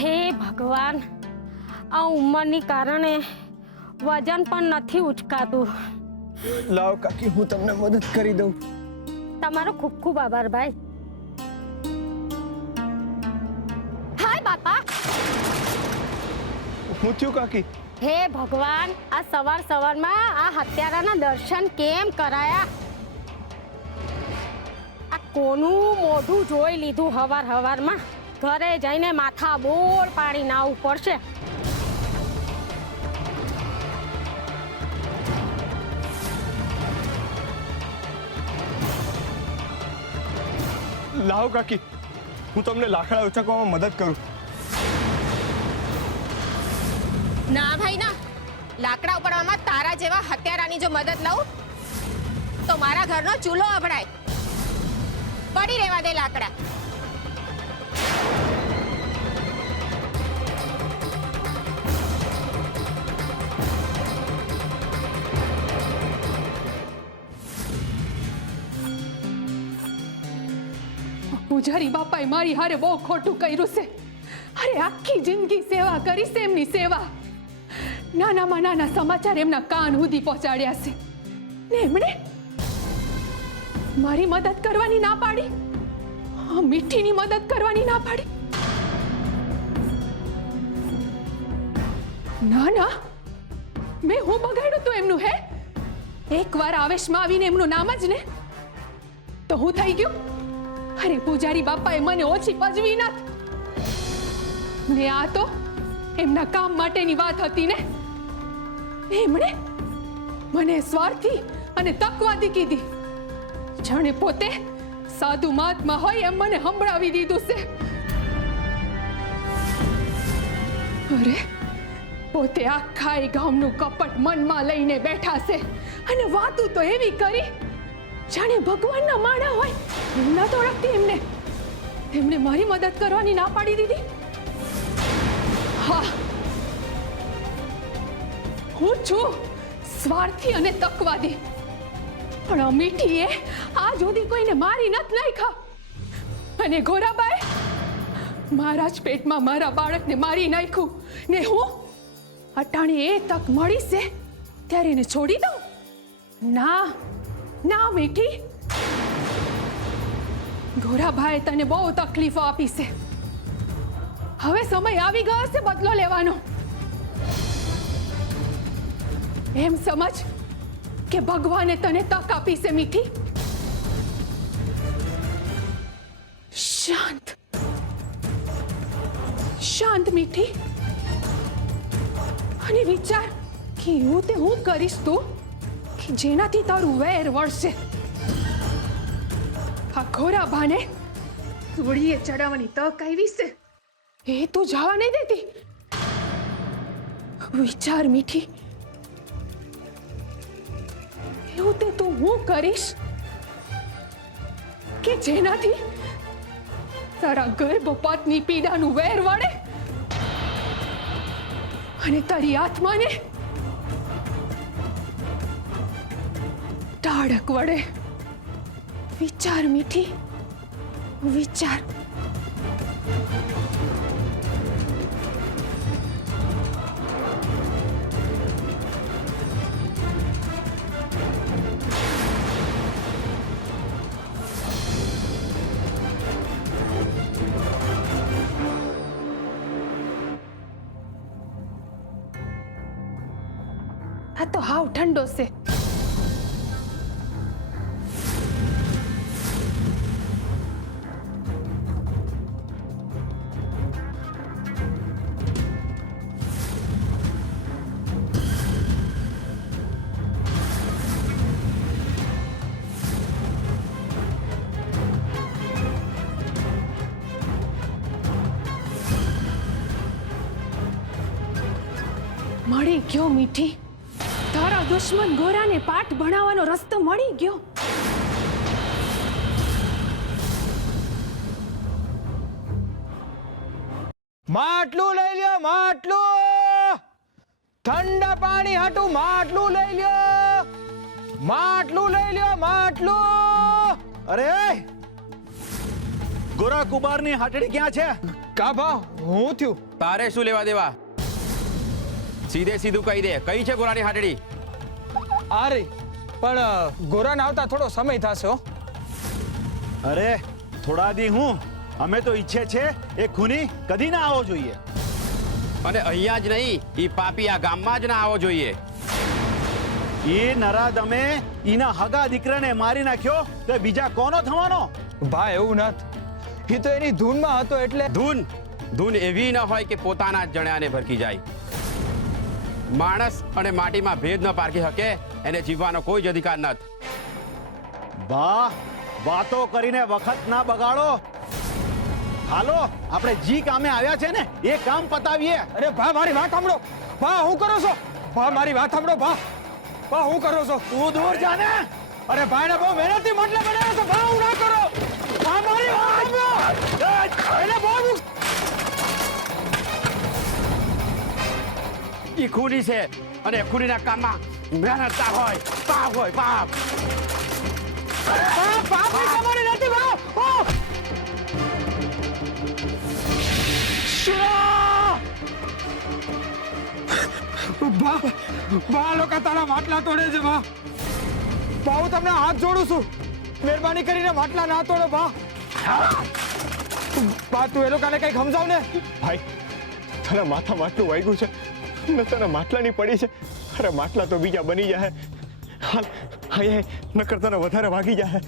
હે ભગવાન, આ ઉંમરની કારણે વજન પણ નથી ઉચકાતું. લાવ કાકી, હું તમને મદદ કરી દઉં. તમારો ખૂબ ખૂબ આભાર ભાઈ. હાય બાપા. હું થયું કાકી? હે ભગવાન, આ સવાર સવારમાં આ હત્યારાના દર્શન કેમ કરાયા? આ કોનું મોઢું જોઈ લીધું હવાર હવારમાં? ઘરે જઈને માથા બોળ પાડી નાવું પડશે. લાવ કાકી, હું તમને લાકડા ઉચકવામાં મદદ કરું. ના ભાઈ ના, લાકડા ઉપાડવામાં તારા જેવા હત્યારાની જો મદદ લઉં તો મારા ઘરનો ચૂલો અભડાય. પડી રહેવા દે લાકડા. પૂજારી બાપાએ મારી હારે બહુ ખોટું કર્યું છે. અરે આખી જિંદગી સેવા કરી છે એમની સેવા. નાનામાં નાના સમાચાર એમના કાન સુધી પહોંચાડ્યા છે ને એમણે મારી મદદ કરવાની ના પાડી. મીઠીની મદદ કરવાની ના પાડી. ના ના, મેં હું બગાડ્યું તું એમનું? હે, એકવાર આવેશમાં આવીને એમનું નામ જ ને તો હું થઈ ગયું. અરે પૂજારી બાપાએ મને ઓછી પજવી નથી ને આ તો એમના કામ માટેની વાત હતી ને. એમણે મને સ્વાર્થી અને તકવાદી કીધી. જાણે પોતે સાધુ મહાત્મા હોય એમ મને સંભળાવી દીધું છે. અરે પોતે આખા એ ગામનું કપટ મનમાં લઈને બેઠા છે અને વાતું તો એવી કરી જાણે ભગવાનના માણા હોય. એમના તો ઓળખતી એમને. એમને મારી મદદ કરવાની ના પાડી દીધી. હા, હું છું સ્વાર્થી અને તકવાદી, પણ મીઠીએ આજ સુધી કોઈને મારી નથી નાખ્યા. અને ગોરાબાએ મારા જ પેટમાં મારા બાળકને મારી નાખ્યું ને હું અટાણે એ તક મળી છે ત્યારે એને છોડી દઉં? ના ના મીઠી, ગોરાભાઈ તને બહુ તકલીફો આપી છે. હવે સમય આવી ગયો છે બદલો લેવાનો. એમ સમજ કે ભગવાને તને તક આપી છે મીઠી. શાંત શાંત મીઠી, અને વિચાર કે હું તે હું કરીશ તું કે જેનાથી તારું વેર વળશે. આ ગોરાભાને ઘોડીએ ચડાવવાની તક આવી છે, એ તું જવા નહીં દેતી. વિચાર મીઠી, એવું તે તું હું કરીશ કે જેનાથી તારા ગર્ભપાતની પીડાનું વેર વળે અને તારી આત્માને ટાળક વળે. વિચાર મીઠી, વિચાર. આ તો હાવ ઠંડો છે. મળી ગયો મીઠી, તારા દુશ્મન ગોરાને પાઠ ભણાવવાનો રસ્તો મળી ગયો. માટલું લઈ લ્યો, માટલું. ઠંડા પાણી હાટું માટલું લઈ લ્યો. માટલું લઈ લ્યો, માટલું. અરે ગોરા કુબારની હાટડી ક્યાં છે? કા બા હું થયું? તારે શું લેવા દેવા? સીધે સીધું કહી દે, કઈ છે ગોરાની હાટડી? અરે પણ ગોરાને આવતા થોડો સમય થશે હો. અરે થોડા દી હું અમે તો ઈચ્છે છે એ ખૂની કદી ના આવો જોઈએ. અને અહીંયા જ નહીં, ઈ પાપી આ ગામમાં જ ના આવો જોઈએ. એ નરાધમે ઈના હગા દીકરાને મારી નાખ્યો તો બીજા કોનો થવાનો? બા એવું નથ, એ તો એની ધૂનમાં હતો એટલે. ધૂન એવી ન હોય કે પોતાના જ જણ્યાને ભરકી જાય. માણસ અને માટીમાં ભેદ ન પારખી શકે એને જીવવાનો કોઈ જ અધિકાર નથી. બા વાતો કરીને વખત ના બગાડો. હાલો આપણે જી કામે આવ્યા છે ને એ કામ પતાવીએ. અરે બા મારી વાત સાંભળો. બા હું કરો છો? બા મારી વાત સાંભળો. બા બા હું કરો છો? તું દૂર જા ને. અરે ભાઈને બહુ મહેનતથી મતલબ બનાવ્યો છો. બા હું ના કરો. બા મારી વાત સાંભળો. એને બહુ ઈ ખૂની છે અને ખૂનીના કામમાં મહેનતતા હોય, પાપ હોય, પાપ. પાપ ની કમાણી નથી બા. બા લોકો તારા માટલા તોડે છે બા. બા હું તમને હાથ જોડું છું, મહેરબાની કરીને માટલા ના તોડો બા. બા તું એ લોકોને કઈ સમજાવ ને. ભાઈ તારા માથામાં આટલું વાગ્યું છે ને તારા માટલાની પડી છે. અરે માટલા તો બીજા બની જાય. હાલ હાય નકર તને વધારે વાગી જાય.